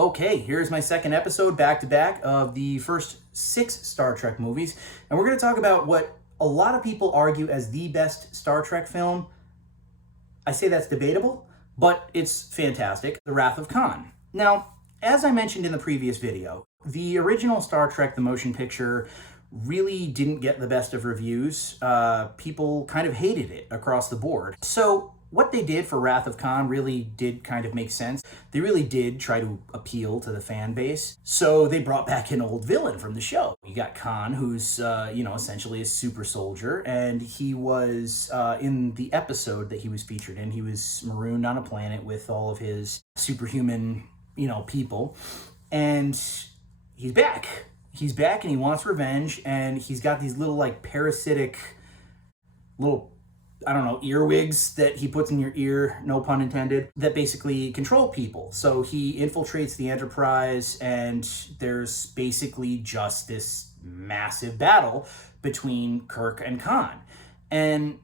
Okay, here's my second episode back-to-back of the first 6 Star Trek movies, and we're going to talk about what a lot of people argue as the best Star Trek film. I say that's debatable, but it's fantastic, The Wrath of Khan. Now, as I mentioned in the previous video, the original Star Trek, the motion picture, really didn't get the best of reviews. People kind of hated it across the board. So what they did for Wrath of Khan really did kind of make sense. They really did try to appeal to the fan base. So they brought back an old villain from the show. You got Khan, who's, essentially a super soldier, and he was, in the episode that he was featured in, he was marooned on a planet with all of his superhuman, people, and he's back. He's back and he wants revenge, and he's got these little, parasitic little earwigs that he puts in your ear, no pun intended, that basically control people. So he infiltrates the Enterprise, and there's basically just this massive battle between Kirk and Khan. And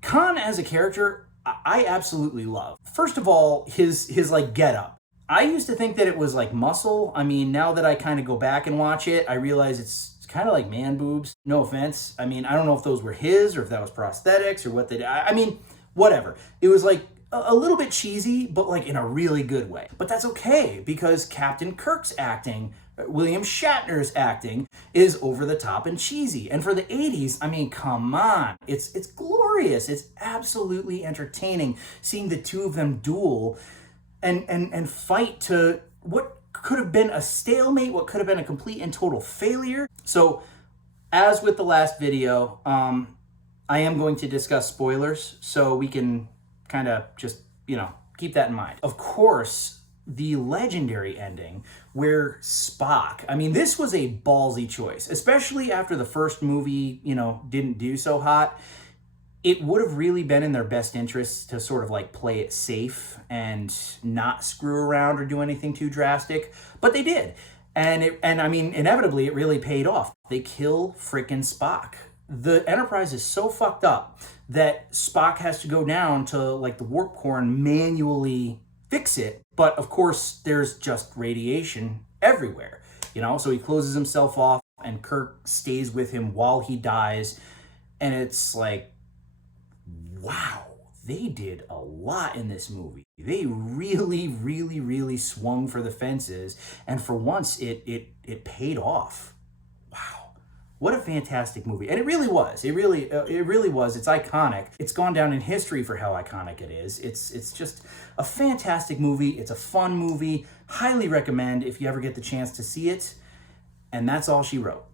Khan as a character, I absolutely love. First of all, his getup. I used to think that it was muscle. I mean, now that I kind of go back and watch it, I realize it's kind of like man boobs. No offense. I mean, I don't know if those were his or if that was prosthetics or what they did. I mean, whatever. It was a little bit cheesy, but in a really good way. But that's okay, because Captain Kirk's acting, William Shatner's acting, is over the top and cheesy. And for the 80s, I mean, come on. It's glorious. It's absolutely entertaining seeing the two of them duel and fight to what could have been a stalemate, what could have been a complete and total failure. So, as with the last video, I am going to discuss spoilers, so we can kind of just, keep that in mind. Of course, the legendary ending where Spock, I mean, this was a ballsy choice, especially after the first movie, didn't do so hot. It would have really been in their best interest to sort of play it safe and not screw around or do anything too drastic, but they did. And I mean, inevitably, it really paid off. They kill frickin' Spock. The Enterprise is so fucked up that Spock has to go down to the warp core and manually fix it. But of course, there's just radiation everywhere, so he closes himself off, and Kirk stays with him while he dies. And it's wow, they did a lot in this movie. They really, really, really swung for the fences, and for once, it paid off. Wow, what a fantastic movie! And it really was. It really was. It's iconic. It's gone down in history for how iconic it is. It's just a fantastic movie. It's a fun movie. Highly recommend if you ever get the chance to see it. And that's all she wrote.